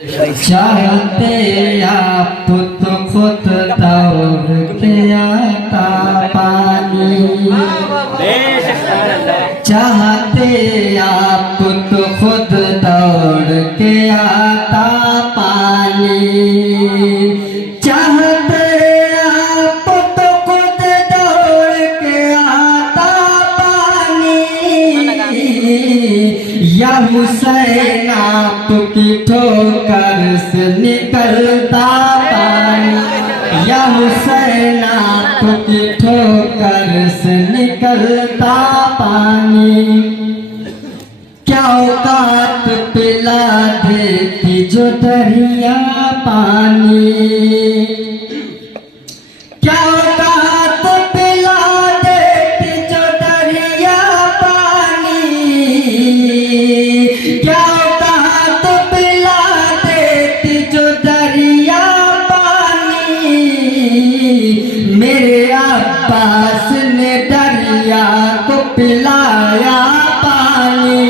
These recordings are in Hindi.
चाहते आप तो खुद दौड़ के आता पानी, चाहते आप तो खुद दौड़ के आता पानी, चाहते आप तो खुद दौड़ के आता पानी, या हुसैन आपकी ठोकर से निकलता पानी, या हुसैन आपकी ठोकर से निकलता पानी, क्या औकात पिला देती जो दरिया पानी, क्या औकात पिला देती जो दरिया पानी, क्या औकात पिला देती जो दरिया पानी, मेरे अब्बास ने दरिया को पिलाया पानी,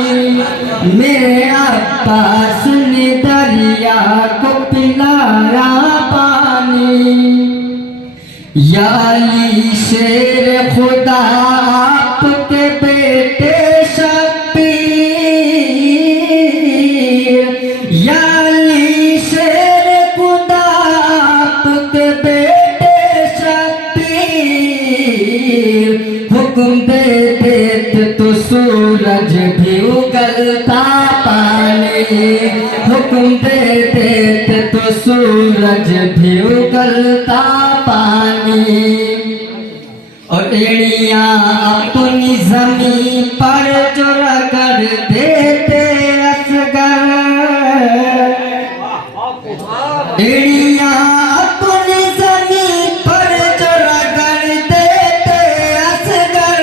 मेरे अब्बास ने दरिया को पिलाया पानी, या अली शेर खुदा आपके बेटे शब्बीर, या अली शेर खुदा आपके बेटे शब्बीर, हुक्म दे देते तो सूरज भी उगलता पानी, हुक्म दे देते तो सूरज भी उगलता पानी, और एड़ियां अपनी जमीन पर जो रगड़ देते असगर, एड़ियां अपनी जमीन पर जो रगड़ देते असगर,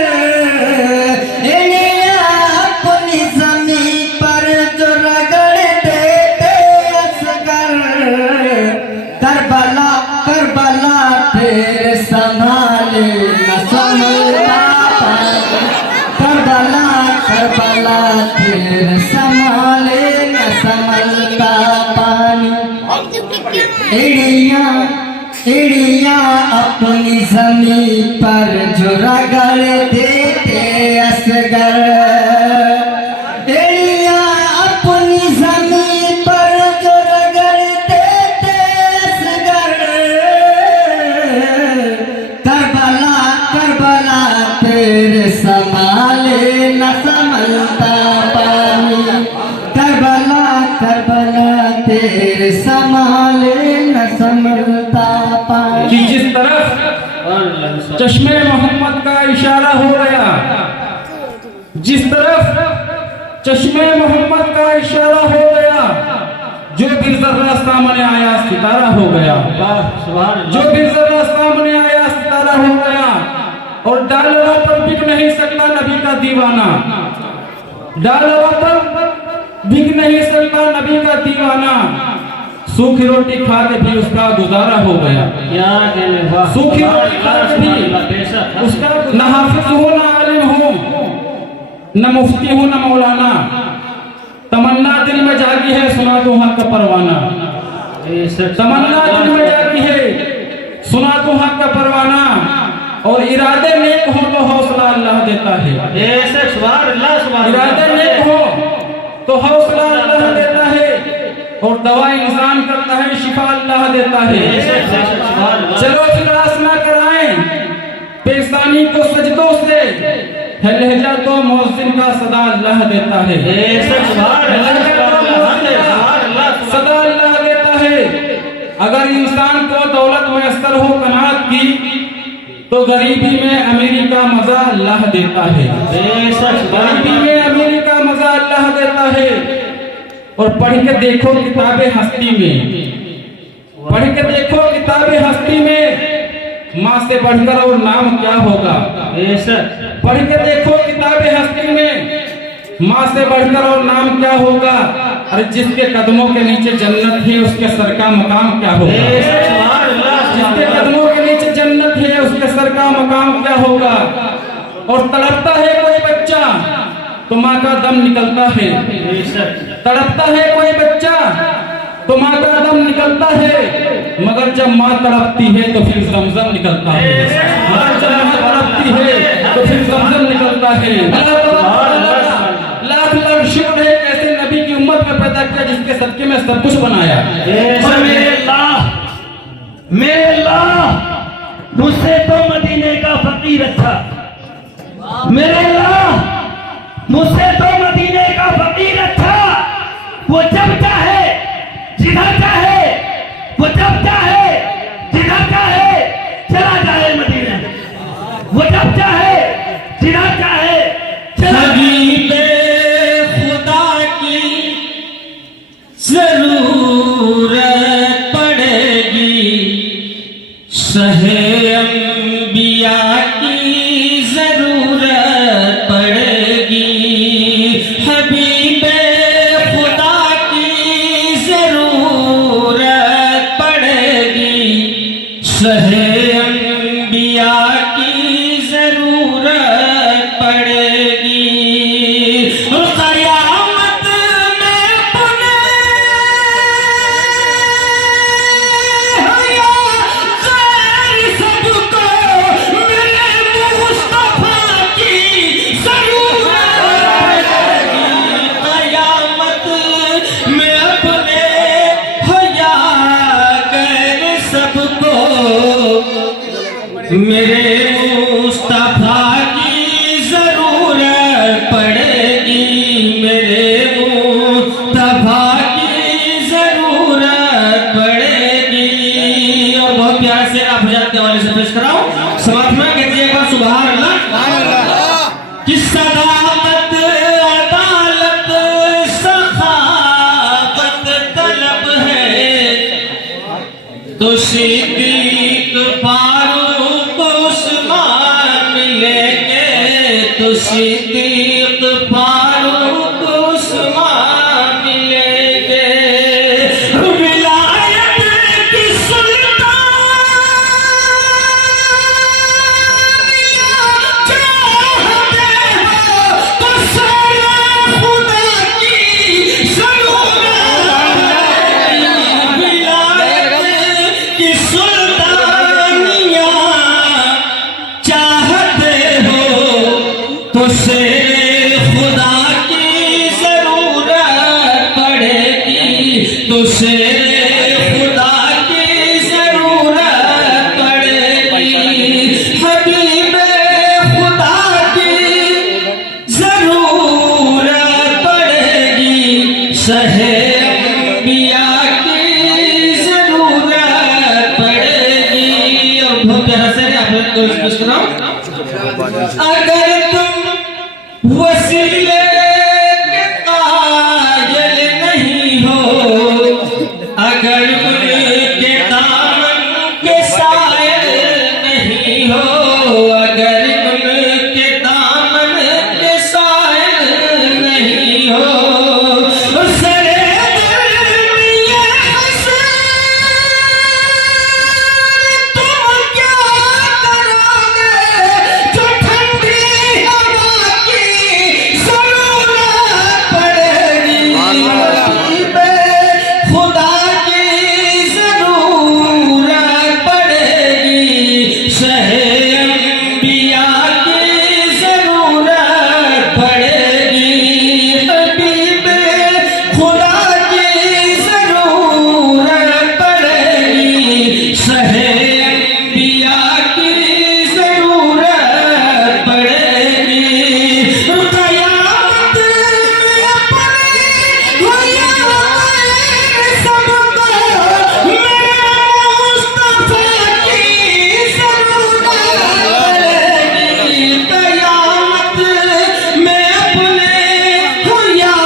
एड़ियां अपनी जमीन पर जो रगड़ देते असगर, करबला करबला तेरे संभाले न संभलता पानी, करबला करबला तेरे संभाले न संभलता पानी, एड़ियां एड़ियां अपनी जमीन पर जो रगड़ देते असगर, एड़ियां अपनी जमीन पर जो रगड़ देते असगर, करबला करबला तेरे संभाले न संभलता पानी, करबला करबला तेरे संभाले न संभलता पानी। कि जिस तरफ चश्मे मोहम्मद का इशारा हो गया, जिस तरफ चश्मे मोहम्मद का इशारा हो गया, जो भी जर्रा सामने आया सितारा हो गया, जो भी जर्रा सामने आया सितारा हो गया, और डॉलरों पर बिक नहीं सकता नबी का दीवाना, डॉलरों पर बिक नहीं सकता नबी का दीवाना, सूखी रोटी खा के भी उसका गुजारा हो गया, सूखी रोटी खा के भी उसका, न हाफिज हूँ न आलिम हूँ न मुफ्ती हूँ न मौलाना, तमन्ना दिल में जागी है सुना दो हक का परवाना, तमन्ना दिल में जागी है सुना दो हक का परवाना, और इरादे नेक हो तो हौसला अल्लाह देता है, इरादे नेक हो तो हौसला अल्लाह देता है, और दवा इंसान करता है शिफा अल्लाह देता है। चलो फिरास ना कराएं पेशानी को सजदों से, है लहजा तो मौज़िन का सदा अल्लाह देता है, सदा अल्लाह देता है। अगर इंसान को दौलत मयस्सर हो कनात की, तो गरीबी में अमीरी का मजा अल्लाह देता है, गरीबी में अमीरी का मजा अल्लाह देता है। और पढ़ के देखो किताबें हस्ती में, पढ़ के देखो किताबें हस्ती में, माँ से बढ़कर और नाम क्या होगा, पढ़ के देखो किताबें हस्ती में, माँ से बढ़कर और नाम क्या होगा, अरे जिसके कदमों के नीचे जन्नत है उसके सर का मकाम क्या होगा, जिसके कदमों के नीचे जन्नत है उसके सर का मकाम क्या होगा। और तड़पता है कोई बच्चा तो माँ का दम निकलता है, तड़पता है कोई बच्चा तो माँ का दम निकलता है, मगर जब माँ तड़पती है तो फिर जमजम निकलता है। मगर जब माँ तड़पती है तो फिर जमजम निकलता है। लाख लाख शुक्र है ऐसे नबी की उम्मत में पैदा किया जिसके सदके में सब कुछ बनाया। और मेरे अल्लाह मुझसे तो मदीने का फकीर अच्छा, मेरे अल्लाह मुझसे तो मदीने का फकीर अच्छा। वो जब चाहे जिधर चाहे, वो जब चाहे जिधर चाहे चला जाए मदीने, वो जब चाहे जिधर चाहे चला हबीबे खुदा की जरूरत पड़ेगी, सहे अंबिया की जरूरत पड़ेगी। हबीबे खुदा की जरूरत पड़ेगी, सहे अंबिया की जरूरत पड़ेगी। क़यामत में पुने हया खैर सबको, मेरे मुस्तफा की जरूरत पड़ेगी। क़यामत में अपने हया खैर सबको, मेरे मुस्तफा की जरूरत पड़ेगी, मेरे मुस्तफा की जरूरत पड़ेगी। और बहुत प्यार से आप हज़रत के हवाले से पेश कराऊं, समाज में कहते हैं एक बार सुभान अल्लाह। कि सदाकत अदालत सखावत तलब है, तो सिद्दीक फारूक उस्मान मिलेंगे, तो सिद्दीक फारूक उस्मान मिलेंगे। विलायत की सुल्तानिया चाहते हो तो सारा खुदा की जरूरत है। विलायत की सुल्तानिया चाहते हो तो शेर खुदा की जरूरत पड़ेगी, तो शेर खुदा की जरूरत पड़ेगी। हबीबे खुदा की जरूरत पड़ेगी, सहे अंबिया की जरूरत पड़ेगी। और बहुत प्यारा से आप लोग को पेश कराऊं। अगर तुम वसीले के कायल नहीं हो, अगर उनके दामन के सायल नहीं हो, अगर उनके दामन के सायल नहीं हो, सरे दिल ये हसन तुम क्या करोगे, जो ठंडी हवा की जरूरत पड़ेगी। हबीबे खुदा की जरूरत पड़ेगी, सहे अंबिया की जरूरत पड़ेगी। हबीबे खुदा की जरूरत पड़ेगी, सहे अंबिया की जरूरत पड़ेगी। क़यामत में अपने हया सबको, मेरे मुस्तफा की जरूरत पड़ेगी। क़यामत में अपने हया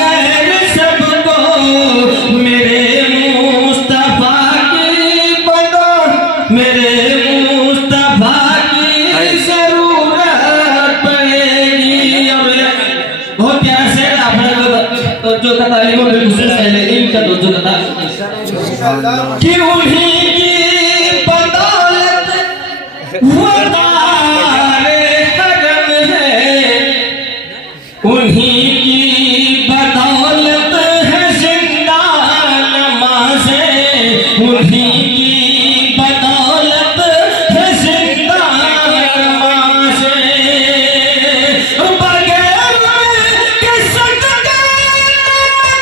गैर सबको, मेरे मुस्तफा की बदो, मेरे मुस्तफा की जरूरत पड़ेगी। और बहुत प्यार से आपने जो तालीम में खुसूस पहले इनका जो कथा कि उन्हीं की बदौलत वो तारे हरम है, उन्हीं की बदौलत है जिंदा वहीं की बदौलत है जिंदा अरमान से, बगैर के सदके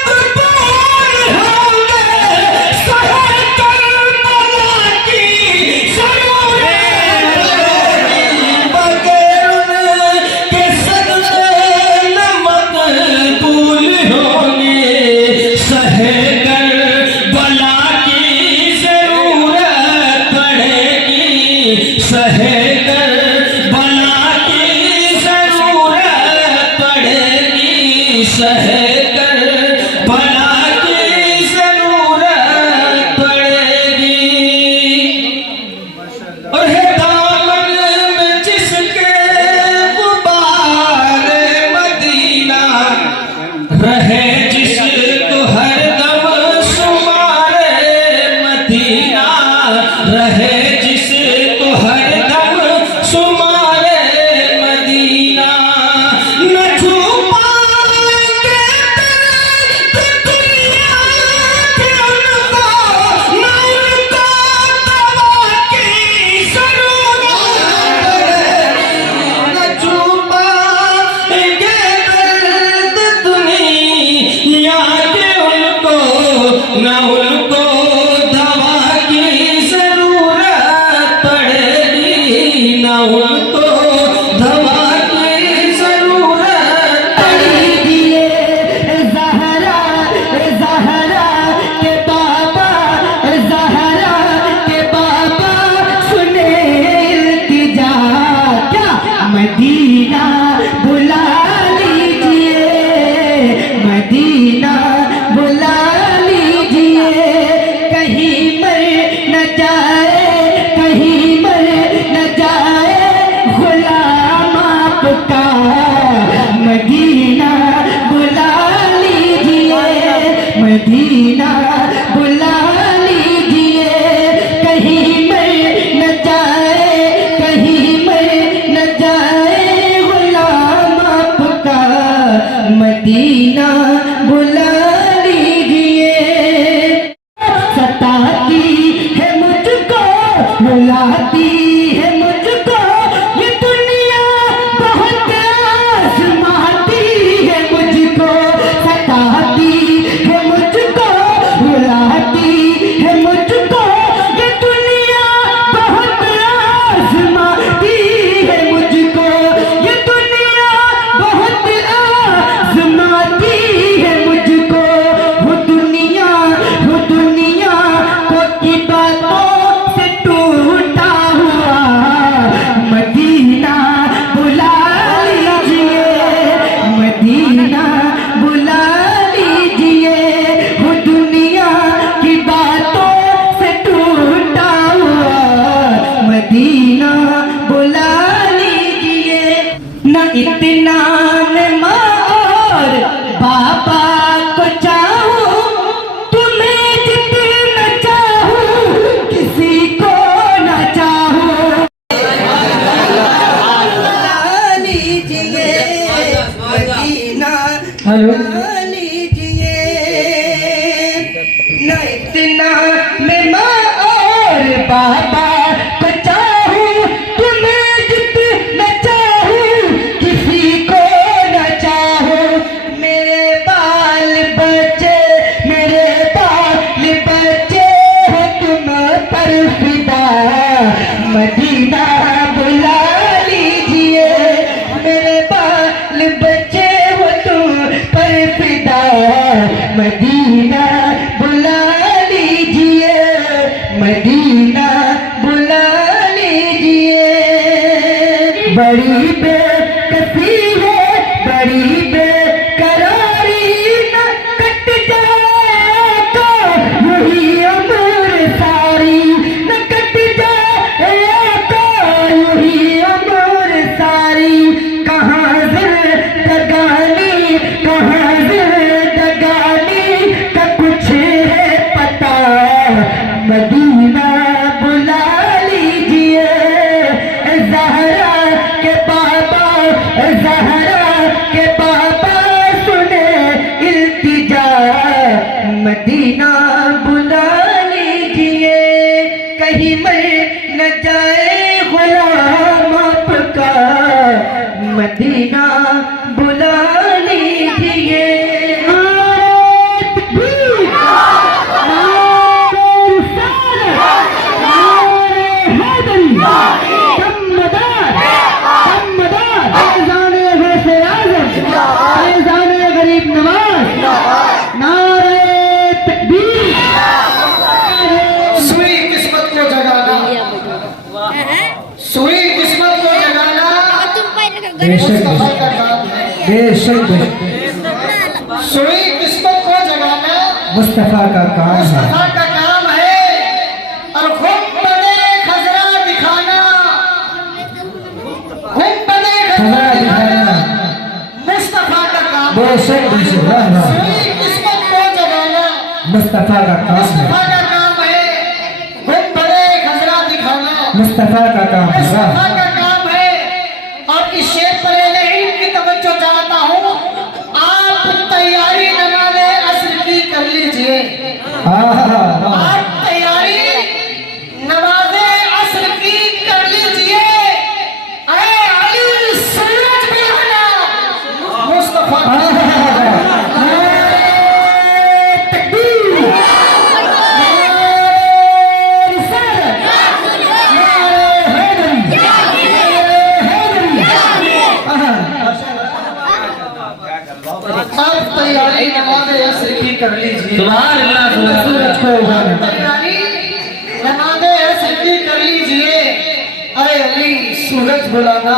मकबूल होंगे, सहे करबला की ज़रूरत लगेगी, बगैर के सदके मकबूल होंगे, सहे करबला की ज़रूरत पड़ेगी, सहे करबला की ज़रूरत पड़ेगी, सहे करबला की ज़रूरत पड़ेगी। और है दामन में जिसके गुबार मदीना, रहे जिसको हरदम शुमारे मदीना, रहे जिसको हरदम शुमारे मदीना, न छुपाएंगे दर्द दुनिया के उनको, न उनको दवा की ज़रूरत पड़ेगी, न छुपाएंगे दर्द दुनिया के उनको, न उनको दवा की ज़रूरत पड़ेगी, न उनको दवा की ज़रूरत पड़ेगी। ज़हरा ज़हरा के बाबा, ज़हरा के बाबा सुने इल्तिजा, क्या मदीना बुला लीजिए, मदीना बुला लीजिए, कहीं मर न जाए, कहीं मर न जाए गुलाम आपका, मदीना बुला लीजिए, मदीना बुला लीजिए, कहीं मर न जाए, कहीं मर न जाए गुलाम आपका, मदीना बुला लीजिए। सताती है मुझको, रुलाती है मुझको, ये दुनिया बहुत आज़माती है मुझको, सताती है मुझको, रुलाती है मुझको, ये दुनिया बहुत आज़माती है मुझको, ये दुनिया बहुत आज़माती है मुझको, वो दुनिया को की बातों से टूटा हुआ, मदीना बुला लीजिए, मदीना बुला लीजिए, वो दुनिया की बातों से टूटा हुआ, मदीना बुला लीजिए। न इतना मैं माँ और बाबा को चाहूं, तुम्हें जितना चाहूं, किसी को न चाहूं। लीजिए मदीना बुला लीजिए, न इतना मैं माँ और बाबा को चाहूं, तुम्हें जितना चाहूं, किसी को न चाहूं, मेरे बाल बच्चे हो तुम पर फिदा, मदीना बुला लीजिए, मेरे बाल बच्चे हो तुम पर फिदा, मदीना बुला लीजिए, मदीना बुला लीजिए। बड़ी बेकसी है, बड़ी बेकरारी, न कट जाए तो यही उम्र सारी, न कट जाए तो यही उम्र सारी, कहाँ जिंदगानी का कुछ है पता, मदीना बुला लीजिए, ज़हरा के बाबा, ज़हरा के बाबा सुने इल्तिजा, मदीना बुला लीजिए। मुस्तफा का काम है। बेशक सोई किस्मत को जगाना मुस्तफा का काम है। मुस्तफा का काम है और गुंबदे खजरा दिखाना, गुंबदे खजरा दिखाना मुस्तफा का काम है। बेशक सोई किस्मत को जगाना मुस्तफा का काम है। मुस्तफा का काम है। गुंबदे खजरा दिखाना मुस्तफा का काम मुस्तफा है। का काम है। और इस शेर पर इल्म की तवज्जो चाहता हूँ। आप तैयारी नमाज़े असर की कर लीजिए। आप तैयारी नमाज़े असर की कर लीजिए। ऐ अली सूरज बिहाना मुस्तफा आप तैयारी नमाज़े असर की कर लीजिए। सुभान अल्लाह, सुभान अल्लाह। तैयारी नमाज़े असर की कर लीजिए। अरे अली सूरज बुलाना।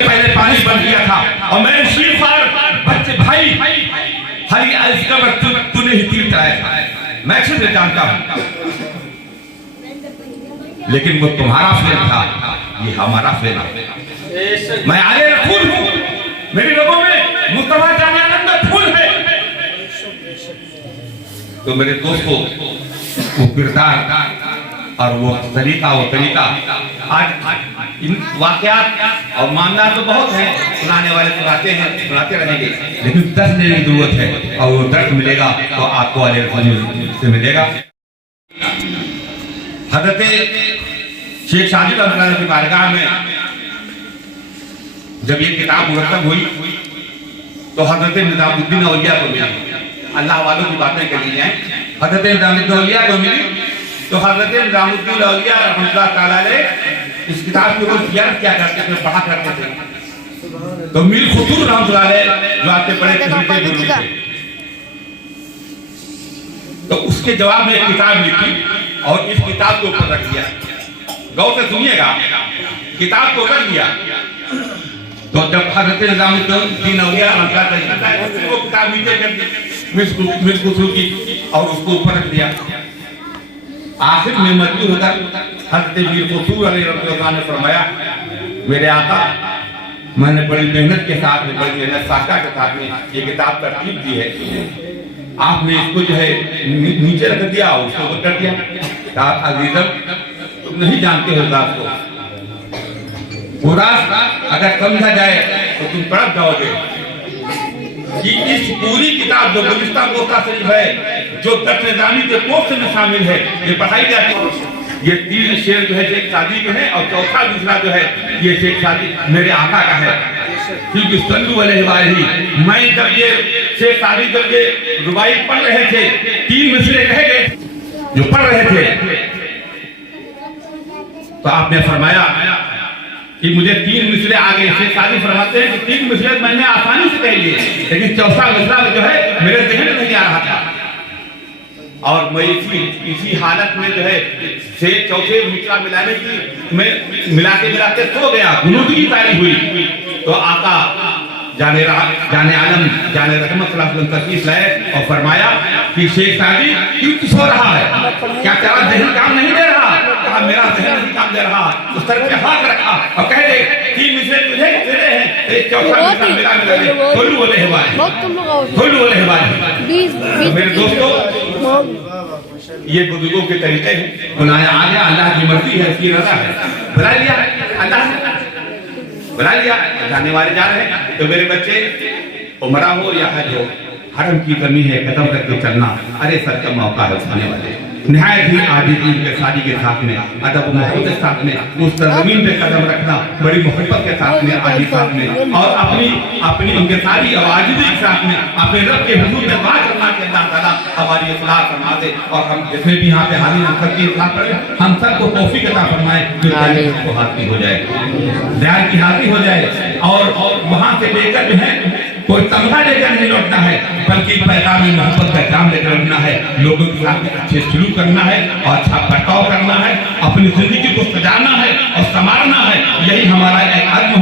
पहले पानी बन गया था और मैं शीरफार बच्चे भाई हरी अर्ज का वक्त तूने ही तीर चलाया था। मैं अच्छे से जानता हूं, लेकिन वो तुम्हारा फेल था, ये हमारा फेल है। मैं आगे फूल हूं, मेरी लोगों में मुस्तफा जाने आलम में फूल है। तो मेरे दोस्तों, वो किरदार और वो तरीका आज इन वाकयात और मानना तो बहुत है, सुनाने वाले सुनाते हैं, सुनाते रहेंगे, लेकिन दर्द देने की जरूरत है। और वो दर्द मिलेगा तो आपको वाले से मिलेगा। हजरत शेख सादी रहमतुल्लाह की बारगाह में जब ये किताब मुरतब हुई तो हजरत निजामुद्दीन औलिया को मिली। अल्लाह वालों की बातें करी जाएं। हजरत निजामुद्दीन औलिया को मिली तो हजरत निजामुद्दीन औलिया रहमतुल्लाह ताला अलैह इस किताब की रोज याद क्या करते थे, पढ़ा करते थे। तो मीर खुतूर रहमतुल्लाह अलैह जो आपके बड़े खलीफे गुरु थे, तो उसके जवाब में एक किताब लिखी और इस किताब को ऊपर रख दिया। गौर से सुनिएगा, किताब को रख दिया। तो जब हजरत निजामुद्दीन औलिया वो किताब नीचे कर दी मीर खुतूर की और उसको ऊपर रख दिया। आखिर में मजबूर होकर हजरत मीर खुतूर अलैहिस्सलाम ने फरमाया, मेरे आका, मैंने बड़ी मेहनत के साथ में, बड़ी मेहनत साका के साथ में ये किताब तरतीब दी है, आपने इसको जो है नीचे रख दिया, उसको ऊपर कर दिया। अजीजम, तुम नहीं जानते हो राज को, वो राज अगर समझा जाए तो तुम तड़प जाओगे कि इस पूरी किताब जो गुलिस्तान कोसा शरीफ है, जो तख्त निज़ामी के कोर्स में शामिल है, ये पढ़ाई जाती है। ये 3 शेर जो है शेख सादी के हैं और चौथा दूसरा जो है ये शेख सादी मेरे आका का है। क्योंकि सल्लल्लाहु अलैहि वसल्लम, मैं जब ये शेख सादी जब ये रुबाई पढ़ रहे थे, 3 मिसरे कहे गए जो पढ़ रहे थे, तो आपने फरमाया कि मुझे 3 मिसरे आ गए। शेख सादी फरमाते हैं कि 3 मिसरे मैंने आसानी से कह लिए, लेकिन चौथा मिसरा जो है मेरे ज़हन में नहीं आ रहा था। और मैं इसी हालत में जो है चौथे मिसरा मिलाने की मैं मिलाते सो गया, गुनूदगी तारी हुई। तो आका जाने आलम जाने रहमत सल्लल्लाहु अलैहि वसल्लम तशरीफ लाए और फरमाया कि शेख सादी क्यों सो रहा है, क्या तेरा ज़हन काम नहीं दे रहा? कहा मेरा ज़हन नहीं काम दे रहा। उस सर पे हाथ रखा और कह दे 3 मिसरे तुझे तेरे हैं, एक चौथा मिसरा मिला दे। बोलू बोले मेरे दोस्तों, ये बुजुर्गों के तरीके हैं। बुलाया आ गया, अल्लाह की मर्जी है, इसकी रजा है, बुला लिया अल्लाह ने, बुला लिया। जाने वाले जा रहे हैं। तो मेरे बच्चे उमरा हो या हज हो, हरम की कमी है, कदम करके चलना। अरे सर का मौका है उठाने वाले, निहायत ही आजिज़ी के शादी के साथ में, अदब मोहब्बत के साथ में उस ज़मीन पे कदम रखना, बड़ी मोहब्बत के साथ में, आजी साथ में, और अपनी उनके सारी आजिज़ी के साथ में अपने रब के हुजूर में दुआ करना कि अल्लाह ताला हमारी इस्लाह फरमा दे। और हम जितने भी यहाँ पे हाजिर हम सबकी इस्लाह करें, हम सबको तौफीक अता फरमाए जो हासिल हो जाए, ध्यान की हासिल हो जाए। और वहाँ से लेकर जो है कोई तमगा लेकर नहीं लौटना है, बल्कि पैगाम मोहब्बत का काम लेकर लौटना है। लोगों के साथ अच्छे सलूक करना है और अच्छा बर्ताव करना है, अपनी जिंदगी को सजाना है और संवारना है। यही हमारा एक आत्म